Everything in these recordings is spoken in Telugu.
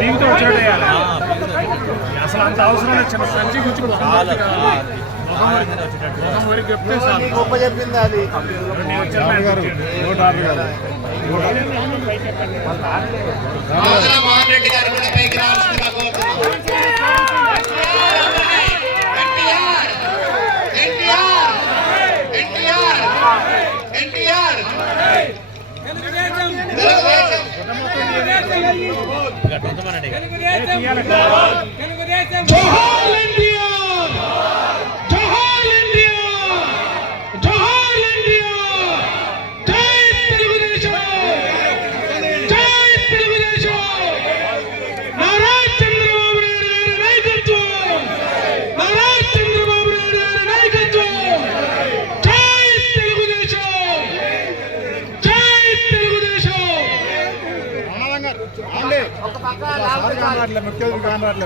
దీంతో వచ్చాడు అసలు అంత అవసరం లేదు. చిన్న సంచి గురించి వరకు చెప్తే గొప్ప చెప్పింది అది.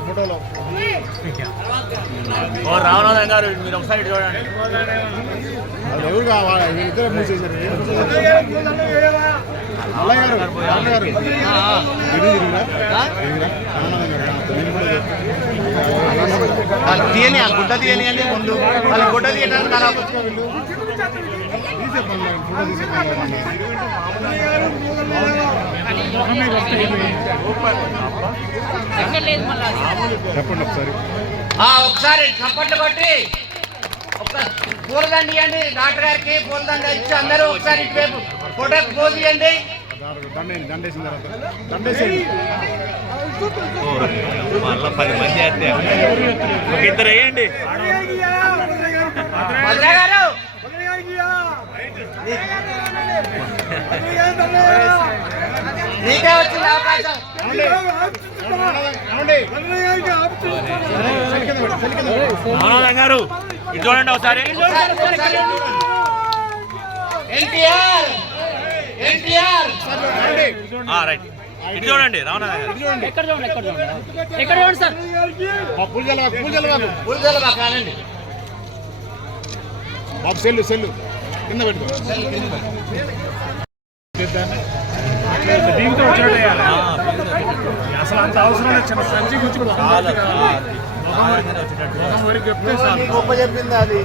ఫోటోలో రామనాథన్ గారు మీరు ఒకసారి చూడండి. ఎవరు కావాలి ఇద్దరు మూసేశారు. తీయని ఆ గుడ్డ తీయని అండి ముందు వాళ్ళ గుడ్డ తీయడానికి చెప్పండి ఒకసారి చప్పట్లు కొట్టి ఒక పూలదండ ఇవ్వండి. డాక్టర్ గారికి పూలదండ ఇచ్చి అందరూ ఒకసారి ఇటువైపు ఫోటోకి పోజ్ ఇవ్వండి. మళ్ళా 10 మంది అయితే ఒక ఇద్దరు వేయండి. నీకే వచ్చింది అవకాశం. రామనాథన్ గారు ఇటు చూడండి ఒకసారి. రైట్ ఇటు చూడండి రామనాథన్ గారు. ఎక్కడ చూడండి ఎక్కడ చూడండి సార్. బాబు సెల్లు కింద పెట్టుకో. దీంతో వచ్చాడు అసలు అంత అవసరం లేదు. చిన్న సంచి గురించి వరకు చెప్తే గొప్ప చెప్పింది అది.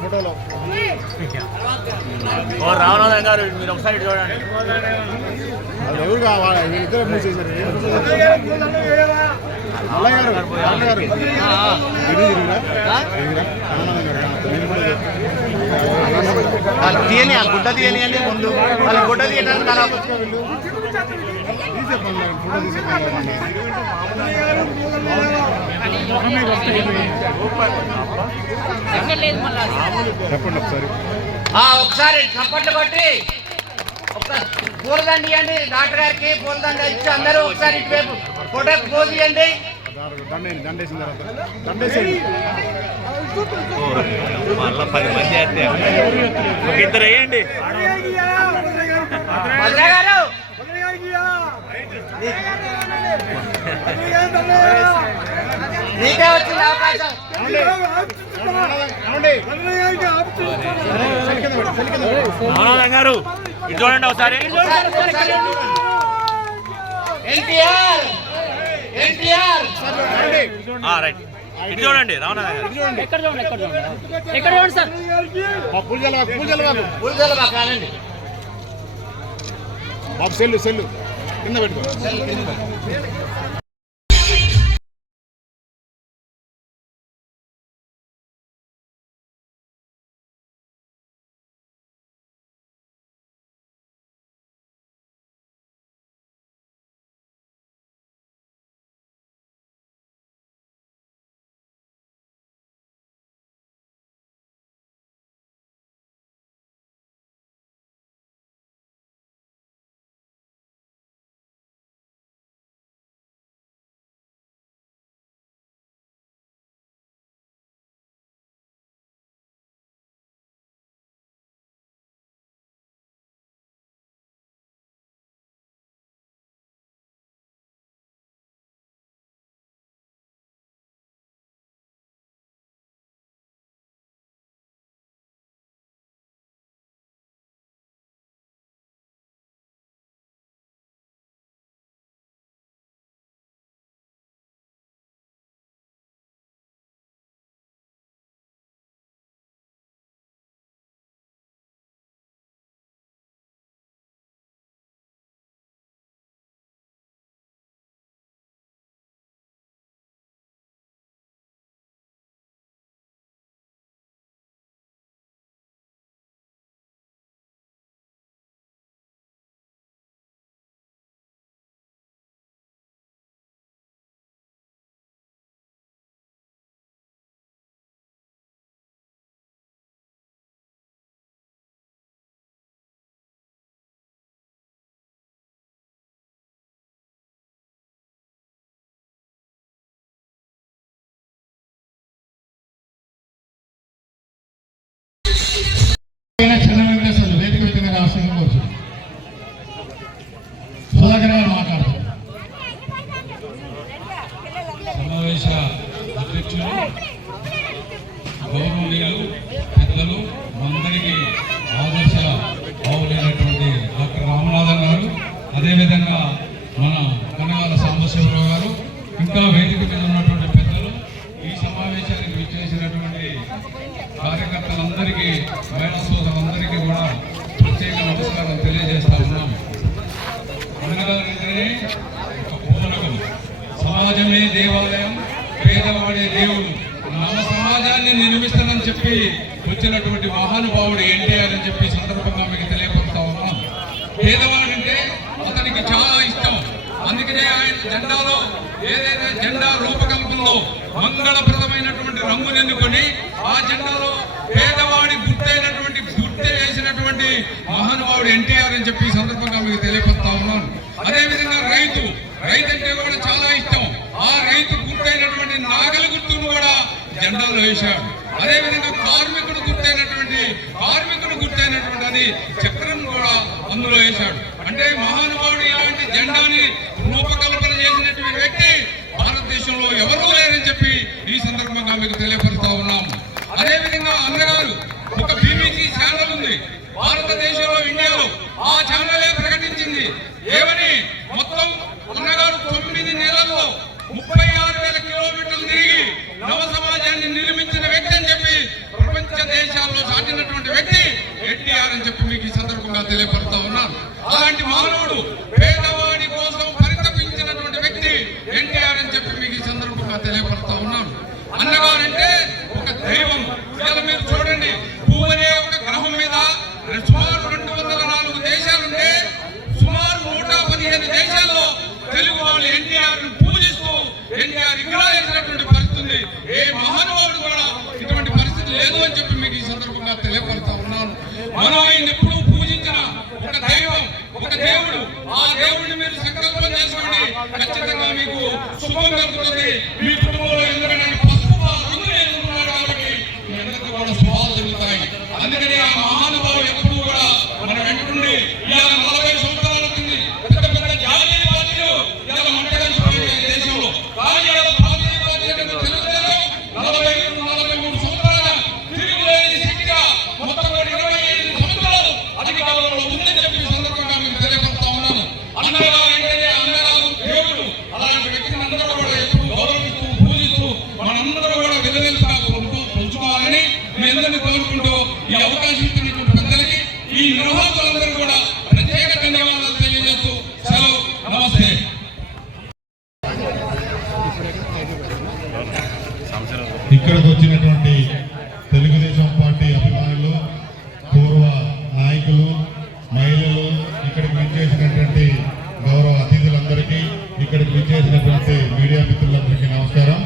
ఫోటోలో రామనాథన్ గారు మీరు ఒకసారి చూడండి. ఎవరు కావాలి ఇద్దరు మూసేశారు. తీయని ఆ గుడ్డ తీయని అండి ముందు వాళ్ళ గుడ్డ తీయడానికి చెప్పండి ఒకసారి చప్పట్లు కొట్టి ఒక పూలదండ ఇవ్వండి. డాక్టర్ గారికి పూలదండ ఇచ్చి అందరూ ఒకసారి ఇటువైపు ఫోటోకి పోజ్ ఇవ్వండి. మళ్ళా 10 మంది అయితే ఒక ఇద్దరు వేయండి. నీకే వచ్చింది అవకాశం. రామనాథన్ గారు ఇటు చూడండి ఒకసారి. రైట్ ఇటు చూడండి రామనాథన్ గారు. ఎక్కడ చూడండి ఎక్కడ చూడండి సార్. బాబు సెల్లు కింద పెట్టుకో. అదేవిధంగా మన కనగాల సాంబశివరావు గారు, ఇంకా వేదిక మీద ఉన్నటువంటి పెద్దలు, ఈ సమావేశానికి విచ్చేసినటువంటి కార్యకర్తలందరికీ, మహిళా సోదరులందరికీ కూడా ప్రత్యేక నమస్కారం తెలియజేస్తా ఉన్నాం. అనగానే ఒక పూనకం, సమాజమే దేవాలయం, పేదవాడే దేవుడు, నవ సమాజాన్ని నిర్మిస్తానని చెప్పి వచ్చినటువంటి మహానుభావుడు ఎన్టీఆర్ అని చెప్పి సందర్భంగా మీకు తెలియపరుస్తా ఉన్నాం. పేదవాడంటే అతనికి చాలా ఇష్టం. అందుకనే ఆయన జెండాలో ఏదైతే జెండా రూపకల్పనలో మంగళప్రదమైనటువంటి రంగును ఎన్నుకొని ఆ జెండాలో పేదవాడి గుర్తైనటువంటి గుర్తు వేసినటువంటి మహానుభావుడు ఎన్టీఆర్ అని చెప్పి సందర్భంగా మీకు తెలియపరుస్తా ఉన్నాను. అదేవిధంగా రైతు అంటే కూడా చాలా ఇష్టం. ఆ రైతు గుర్తైనటువంటి నాగలి గుర్తును కూడా జెండాలో వేశాడు. అదేవిధంగా కార్మికుడు గుర్తైనటువంటి అది చక్రం కూడా అందులో వేశాడు. అంటే మహానుభావుడు ఇలాంటి జెండాని రూపకల్పన చేసినటువంటి వ్యక్తి భారతదేశంలో ఎవరూ లేరని చెప్పి ఈ సందర్భంగా మీకు తెలియపరుస్తా ఉన్నాము. అదేవిధంగా అన్నగారు ఒక BBC ఛానల్ ఉంది భారతదేశంలో, ఇండియాలో. ఆ ఛానలే ప్రకటించింది ఏమని, మొత్తం అన్నగారు 9 నెలల్లో 36,000 కిలోమీటర్లు తిరిగి నవ సమాజాన్ని నిర్మించిన వ్యక్తి అని చెప్పి ప్రపంచ దేశాల్లో సాటినటువంటి వ్యక్తి ఎన్టీఆర్ అని చెప్పి మీకు ఈ సందర్భంగా తెలియపరుస్తా ఉన్నాను. అలాంటి మానవుడు, పేదవాడి కోసం పరితపించినటువంటి వ్యక్తి ఎన్టీఆర్ అని చెప్పి మీకు ఈ సందర్భంగా తెలియపరుస్తా ఉన్నాను. అన్నగారంటే ఒక దైవం. ఇలా మీరు చూడండి, భూమి అనే ఒక గ్రహం మీద సుమారు 204 దేశాలుంటే సుమారు 115 దేశాల్లో తెలుగు వాళ్ళు ఎన్టీఆర్ పూజిస్తూ ఎన్టీఆర్ విగ్రహించినటువంటి పరిస్థితి ఉంది. ఏ మహానుభావుడు కూడా ఇటువంటి పరిస్థితి లేదు అని చెప్పి మీకు ఈ సందర్భంగా తెలియపరుస్తా ఉన్నాను. మనం ఆయన ఎప్పుడూ పూజించిన ఒక దైవం, ఒక దేవుడు. ఆ దేవుడిని మీరు సంకల్పం చేసుకోండి, ఖచ్చితంగా మీకు శుభం కలుగుతుంది. మీ కుటుంబంలో ఎందుకంటే పసుపు రంగులు ఎదుర్కొన్నారు కాబట్టి మీ అందరికీ కూడా శుభాలు జరుగుతాయి. అందుకని ఆ మహానుభావుడు ఎప్పుడూ కూడా మన వెంటుండి ఇవాళ 40 సంవత్సరాలు అవుతుంది. పెద్ద పెద్ద జాతీయ పార్టీలు ఇలా మంటగలిసిపోయాయి దేశంలో. కానీ ప్రాంతీయ పార్టీలకు తెలుగుదేశం 43 సంవత్సరాల తిరుగులేని శక్తిగా మొత్తం 25 సంవత్సరాలు అధికారంలో ఉందని చెప్పి సందర్భంగా మీకు తెలియపరుస్తా ఉన్నాను. అన్నగారు అంటే అన్నగారు దేవుడు. అలాంటి వ్యక్తిని అందరూ కూడా ఎప్పుడు గౌరవిస్తూ పూజిస్తూ మనందరూ కూడా వెలువెలుపుగా పెంచుకోవాలని మీ అందరినీ కోరుకుంటూ ఈ అవకాశం ఇచ్చినటువంటి పెద్దలకి, ఈ నిర్వాహకులందరూ కూడా ప్రత్యేక ధన్యవాదాలు తెలియజేస్తూ సెలవు. నమస్తే. ఇక్కడికి వచ్చినటువంటి తెలుగుదేశం పార్టీ అభిమానులు, పూర్వ నాయకులు, మహిళలు, ఇక్కడికి విచ్చేసినటువంటి గౌరవ అతిథులందరికీ, ఇక్కడికి విచ్చేసినటువంటి మీడియా మిత్రులందరికీ నమస్కారం.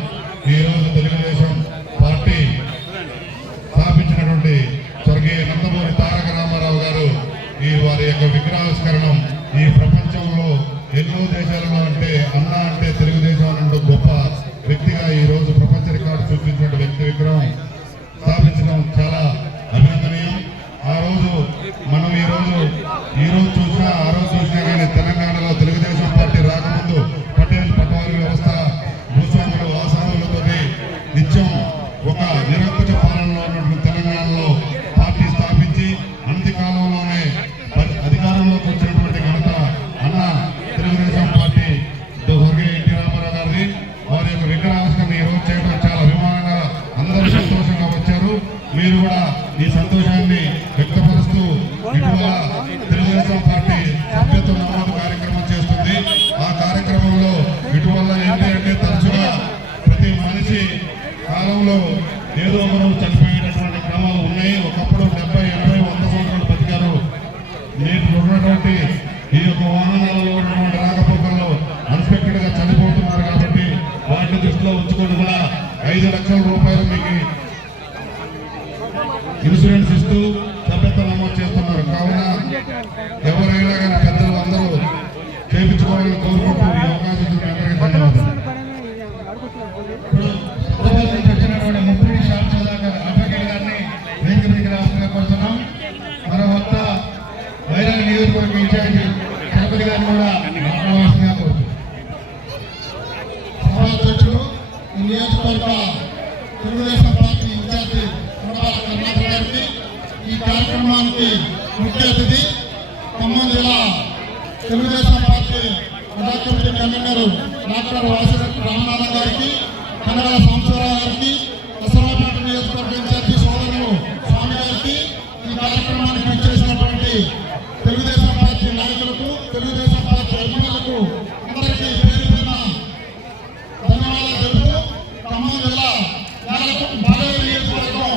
ఈరోజు తెలుగుదేశం పార్టీ స్థాపించినటువంటి స్వర్గీయ నందమూరి తారక రామారావు గారు వారి యొక్క విగ్రహావిష్కరణం ఈ ప్రపంచంలో ఎన్నో దేశాలలో అంటే అన్న అంటే తెలుగుదేశం అన్న గొప్ప వ్యక్తిగా ఈ రోజు ప్రపంచ రికార్డు చూపించిన వ్యక్తి విగ్రహం స్థాపించడం చాలా అభినందనీయం. ఆ రోజు మనం ఈ రోజు చూసినా ఆ రోజు చూసినా కానీ తెలంగాణలో తెలుగుదేశం పార్టీ రాకముందు పటేల్ పటవారీ వ్యవస్థ, భూస్వాములు, ఆసాములతో నిత్యం ఒక నిరంకుశ పాలనలో ఉన్నటువంటి తెలంగాణలో పార్టీ స్థాపించి అనతి కాలంలోనే అధికారంలోకి వచ్చినటువంటి ఘనత అన్న తెలుగుదేశం పార్టీ స్వర్గీయ ఎన్టీ రామారావు గారిది. వారి యొక్క విగ్రహావిష్కరణ ఈ రోజు చేయడం చాలా అభిమానంగా అందరూ సంతోషంగా వచ్చారు. మీరు కూడా ఈ సంతోషాన్ని వ్యక్తపరుస్తూ ఇటీవల తెలుగుదేశం పార్టీ సభ్యత్వ నమోదు కార్యక్రమం చేస్తుంది. ఆ కార్యక్రమంలో ఇటీవల ఏంటంటే తరచుగా ప్రతి మనిషి కాలంలో ఏదో ఒకరు చనిపోయేటటువంటి క్రమాలు ఉన్నాయి. ఒకప్పుడు 70, 80, 100 సంవత్సరాలు బతికారు. నేటి ఉన్నటువంటి ఈ యొక్క వాహనాలలో ఉన్నటువంటి రాకపోకల్లో అన్ఎక్స్పెక్టెడ్ గా చనిపోతున్నారు. కాబట్టి వాటిని దృష్టిలో ఉంచుకొని కూడా 5 లక్షల రూపాయలు మీకు ఇన్సూరెన్స్ ఇస్తూ సభ్యత్వం నమోదు చేస్తున్నారు. కావున ఎవరైనా కానీ పెద్దలు అందరూ చేయించుకోవాలని కోరుకుంటూ ఈ అవకాశం అందరికీ ధన్యవాదాలు. వచ్చినటువంటి ముప్పై అడ్వకేట్ గారిని వేదిక మీద రాష్ట్రంగా కోరుతున్నాం. మన మొత్త వైరాగ్ నియోజకవర్గ ఇన్ఛార్జి చలపతి గారిని కూడా రావాల్సిందిగా కోరుతున్నాం. సభాధ్యక్షులు, ఈ నియోజకవర్గ తెలుగుదేశం పార్టీ ఇన్ఛార్జి కర్ణాటక గారికి, ఈ కార్యక్రమానికి ముఖ్య అతిథి ఖమ్మం జిల్లా Telugu Desam party party ప్రజాకమిటీ convener doctor Vasireddy Ramanathan గారికి, కన్నడ సాంబశివరావు గారికి, అసరాపేట నియోజకవర్గ ఇన్ఛార్జి సోదరులు స్వామి గారికి, ఈ కార్యక్రమానికి ఇచ్చేసినటువంటి తెలుగుదేశం పార్టీ నాయకులకు, తెలుగుదేశం పార్టీ అభిమానులకు అందరికీ పేరు పేరున ధన్యవాదాలు తెలుపుతూ ఖమ్మం జిల్లా బాలయ్య నియోజకవర్గం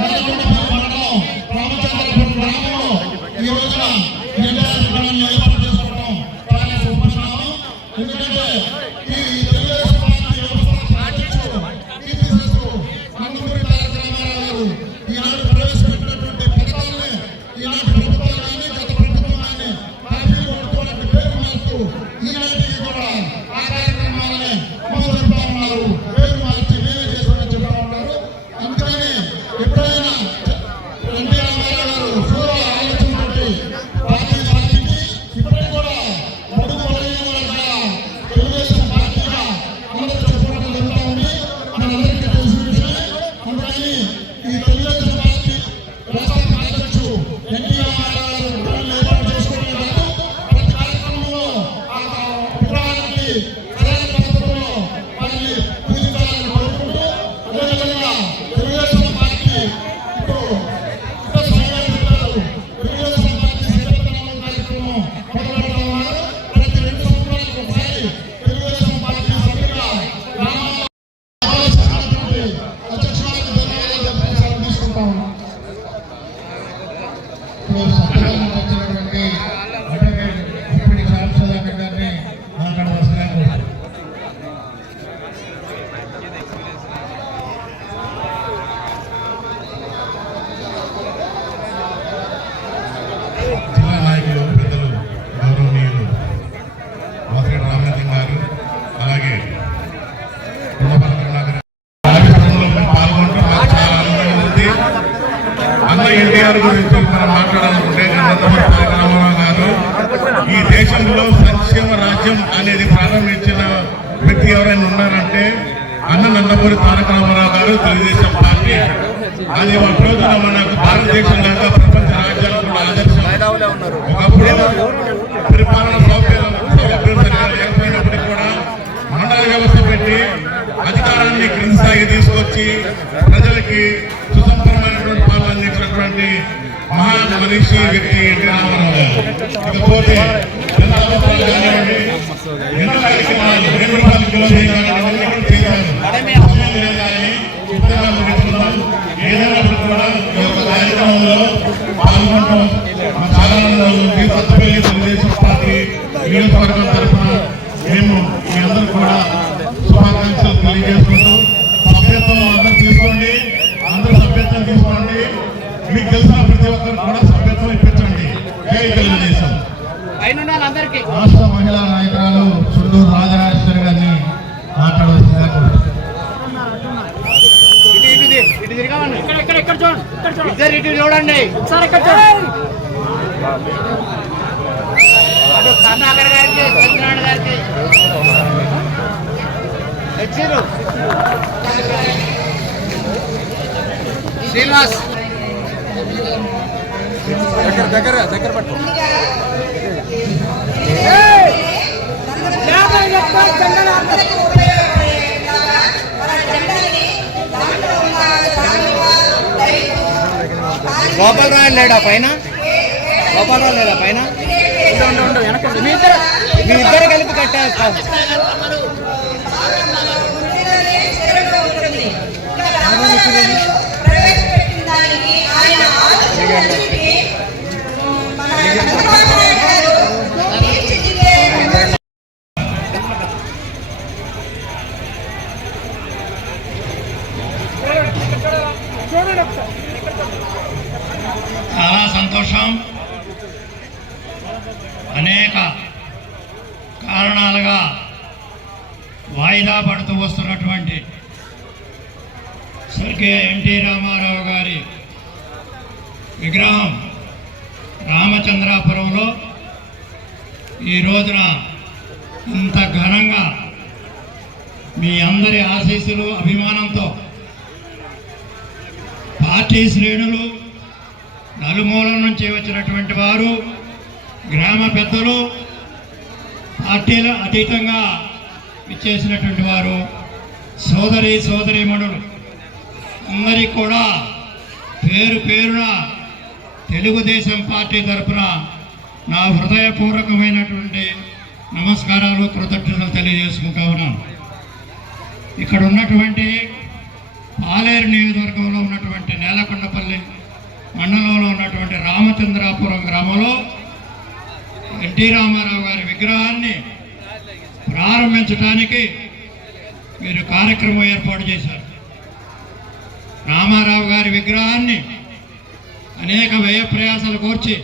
నేలకొండపల్లి మండలం రామచంద్రపురం గ్రామంలో ఈ రోజున ఎన్టీఆర్ విగ్రహాన్ని ఏర్పాటు చేసుకోవడం చాలా శుభపరిణామం. ఎందుకంటే ఈ తెలుగుదేశం పార్టీ వ్యవస్థాపక అధ్యక్షుడు కీర్తిశేషులు నందమూరి తారక రామారావు గారు ఈనాడు ప్రవేశపెట్టినటువంటి పథకాలని ఈనాటి ప్రభుత్వాలు కానీ గత ప్రభుత్వం కానీ పార్టీలు కొడుతున్నటువంటి పేరు మారుతూ ఈనాటికి కూడా ఆ కార్యక్రమాలని అమలు జరుపుతా ఉన్నారు. పేరు మార్చి మేమే చేస్తామని చెప్తా ఉన్నారు. అందుకని ఎప్పుడైనా ఎన్టీ రామారావు గారు పూర్వ ఆలోచనతోటి పార్టీ స్థాపించి ఇప్పటికి కూడా అడుగు బలహీన వర్గాల తెలుగుదేశం పార్టీగా అందరూ చెప్పుకోవడం జరుగుతూ ఉంది. మనందరికీ తెలిసిన విషయమే. అందుకని ఈ తెలుగుదేశం పార్టీ రాష్ట్ర అధ్యక్షుడు ఎన్టీ రామారావు గారు విగ్రహాన్ని ఏర్పాటు చేసుకోవడం కాదు, ప్రతి కార్యక్రమంలో ఆ విగ్రహానికి సరైన పద్ధతిలో వారిని పూజించాలని కోరుకుంటూ, అదేవిధంగా తెలుగుదేశం పార్టీ ఇప్పుడు తెలుగుదేశం పార్టీ శిరపతనం కార్యక్రమం మొదలుపెడతా ఉన్నారు. ప్రతి 2 సంవత్సరాలకు ఒకసారి తెలుగుదేశం పార్టీ సభ్యులుగా గ్రామాల్లో అధ్యక్షులకు ధన్యవాదాలు చెప్పి తీసుకుంటా ఉన్నాం. ఇప్పుడు సభ్యులను వచ్చినటువంటి అడ్వకేట్ డిప్యూటీ సాంసద్ గారిని మాట్లాడవలసిందిగా జిల్లా నాయకులు, పెద్దలు, గౌరవనీయులు వాసిరెడ్డి రామనాథన్ గారు, అలాగే కార్యక్రమంలో పాల్గొంటూ నాకు చాలా ఆనందంగా ఉంది. అన్న ఎన్టీఆర్ గురించి మనం మాట్లాడాలనుకుంటే నందమూరి తారక రామారావు గారు ఈ దేశంలో సంక్షేమ రాజ్యం అనేది ప్రారంభించిన వ్యక్తి ఎవరైనా ఉన్నారంటే అన్న నందమూరి తారక రామారావు గారు, తెలుగుదేశం పార్టీ. అది ఒక రోజున మనకు భారతదేశం లాగా ప్రపంచ రాజ్యాలకు కూడా ఆదర్శం. ఒకప్పుడు పరిపాలన సౌకర్యం సరిగా లేకపోయినప్పటికీ కూడా మండల వ్యవస్థ పెట్టి అధికారాన్ని క్రింది స్థాయికి తీసుకొచ్చి ప్రజలకి సుసంపన్నమైనటువంటి పాలన అందించినటువంటి మహా మనిషి వ్యక్తి ఎన్టీ రామారావు గారు. ఇకపోతే ఎంత అవసరాలు కానివ్వండి, ఎన్నో కార్యక్రమాలు 2 రూపాయల కిలో చేశారు. సమయం లేదు కానీ చిత్రంగా ముగిస్తున్నాం. ఏదైనప్పుడు కూడా ఈ యొక్క కార్యక్రమంలో పాల్గొనడం మాకు చాలా ఆనందంగా ఉంది. కొత్తపల్లి తెలుగుదేశం పార్టీ నియోజకవర్గం తరఫున మేము మీ అందరూ కూడా శుభాకాంక్షలు తెలియజేసుకుంటూ, సభ్యత్వం అందరూ తీసుకోండి, అందరూ సభ్యత్వం తీసుకోండి. మీకు తెలిసిన ప్రతి ఒక్కరు కూడా సభ్యత్వం ఇప్పించండి. జై తెలుగుదేశం. రాష్ట్ర మహిళా నాయకురాలు చుండూరు రాజరాజేశ్వరి గారిని మాట్లాడవలసిందిగా కోరుతున్నాను. ఇటు చూడండి సార్ ఇక్కడ చూడండి. అటు కర్ణాకర్ గారికి, సత్యనారాయణ గారికి వచ్చారు. శ్రీనివాస్ దగ్గర పట్టు. గోపాలరావు లేడా పైన? గోపాలరావు లేడా పైన? మీ ఇద్దరు కలిపి కట్టేస్తాం. చాలా సంతోషం. అనేక కారణాలుగా వాయిదా పడుతూ వస్తున్నటువంటి స్వర్గీయ ఎన్టీ రామారావు గారి విగ్రహం రామచంద్రాపురంలో ఈ రోజున ఇంత ఘనంగా మీ అందరి ఆశీస్సులు, అభిమానంతో పార్టీ శ్రేణులు, నలుమూలల నుంచి వచ్చినటువంటి వారు, గ్రామ పెద్దలు, పార్టీల అతీతంగా ఇచ్చేసినటువంటి వారు సోదరీమణులు అందరికీ కూడా పేరు పేరున తెలుగుదేశం పార్టీ తరఫున నా హృదయపూర్వకమైనటువంటి నమస్కారాలు, కృతజ్ఞతలు తెలియజేసుకుంటా ఉన్నాను. ఇక్కడ ఉన్నటువంటి పాలేరు నియోజకవర్గంలో ఉన్నటువంటి నేలకొండపల్లి మండలంలో ఉన్నటువంటి రామచంద్రాపురం గ్రామంలో ఎన్టీ రామారావు గారి విగ్రహాన్ని ప్రారంభించడానికి మీరు కార్యక్రమం ఏర్పాటు చేశారు. రామారావు గారి విగ్రహాన్ని అనేక వ్యయ ప్రయాసాలు కోర్చి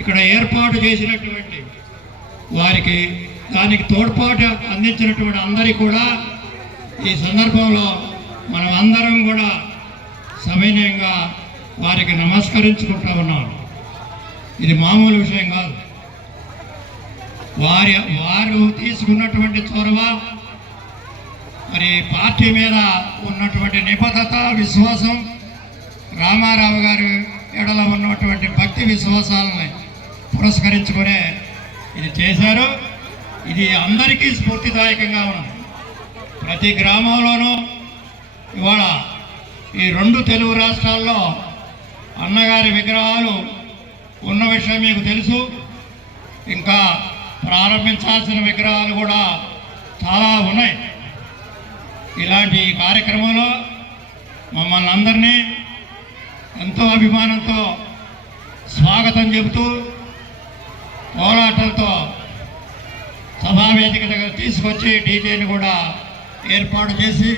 ఇక్కడ ఏర్పాటు చేసినటువంటి వారికి, దానికి తోడ్పాటు అందించినటువంటి అందరికీ కూడా ఈ సందర్భంలో మనం అందరం కూడా సవినయంగా వారికి నమస్కరించుకుంటా ఉన్నాం. ఇది మామూలు విషయం కాదు. వారు తీసుకున్నటువంటి చొరవ, మరి పార్టీ మీద ఉన్నటువంటి నిబద్ధత, విశ్వాసం, రామారావు గారి ఎడల ఉన్నటువంటి భక్తి విశ్వాసాలని పురస్కరించుకునే ఇది చేశారు. ఇది అందరికీ స్ఫూర్తిదాయకంగా ఉన్నది. ప్రతి గ్రామంలోనూ ఇవాళ ఈ 2 తెలుగు రాష్ట్రాల్లో అన్నగారి విగ్రహాలు ఉన్న విషయం మీకు తెలుసు. ఇంకా ప్రారంభించాల్సిన విగ్రహాలు కూడా చాలా ఉన్నాయి. ఇలాంటి కార్యక్రమంలో మమ్మల్ని అందరినీ ఎంతో అభిమానంతో స్వాగతం చెబుతూ పోరాటంతో సభావేదిక దగ్గర తీసుకొచ్చి డీజేని కూడా ఏర్పాటు చేసి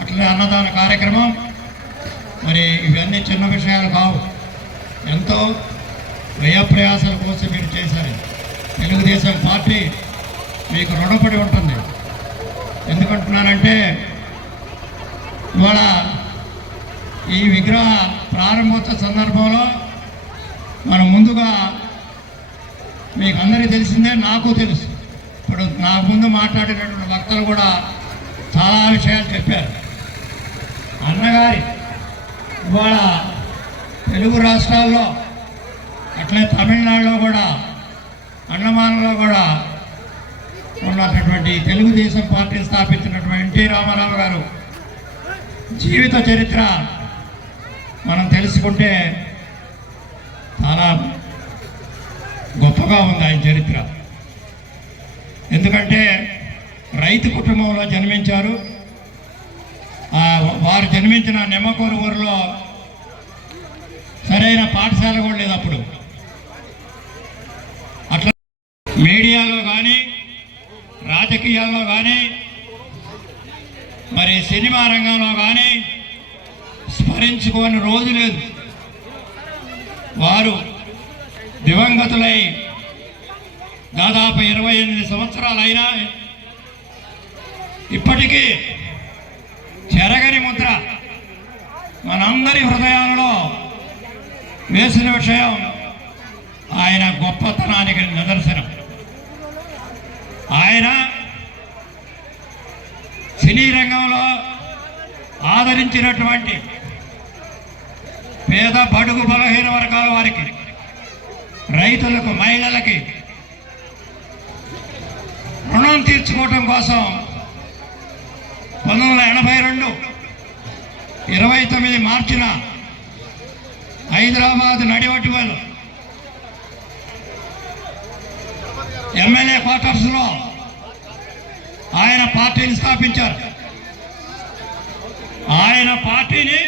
అట్లే అన్నదాన కార్యక్రమం. మరి ఇవన్నీ చిన్న విషయాలు కావు. ఎంతో వ్యయప్రయాసాల కోసం మీరు చేశారు. తెలుగుదేశం పార్టీ మీకు రుణపడి ఉంటుంది. ఎందుకంటున్నానంటే ఇవాళ ఈ విగ్రహ ప్రారంభోత్సవ సందర్భంలో మనం ముందుగా మీకు అందరికీ తెలిసిందే, నాకు తెలుసు. ఇప్పుడు నా ముందు మాట్లాడినటువంటి వక్తలు కూడా చాలా విషయాలు చెప్పారు. అన్నగారి ఇవాళ తెలుగు రాష్ట్రాల్లో అట్లే తమిళనాడులో కూడా, అండమాన్లో కూడా ఉన్నటువంటి తెలుగుదేశం పార్టీ స్థాపించినటువంటి ఎన్టీ రామారావు గారు జీవిత చరిత్ర మనం తెలుసుకుంటే చాలా గొప్పగా ఉంది ఆయన చరిత్ర. ఎందుకంటే రైతు కుటుంబంలో జన్మించారు. వారు జన్మించిన నిమ్మకూరు ఊరిలో సరైన పాఠశాల కూడా లేదు అప్పుడు. అట్లా మీడియాలో కానీ, రాజకీయాల్లో కానీ, మరి సినిమా రంగంలో కానీ స్మరించుకోని రోజు లేదు. వారు దివంగతులై దాదాపు 28 సంవత్సరాలు అయినా ఇప్పటికీ చెరగని ముద్ర మనందరి హృదయాలలో వేసిన విషయం ఆయన గొప్పతనానికి నిదర్శనం. ఆయన సినీ రంగంలో ఆదరించినటువంటి పేద బడుగు బలహీన వర్గాల వారికి, రైతులకు, మహిళలకి రుణం తీర్చుకోవటం కోసం 1982 29 మార్చిన హైదరాబాద్ నడివటివల్ ఎమ్మెల్యే క్వార్టర్స్లో ఆయన పార్టీని స్థాపించారు. ఆయన పార్టీని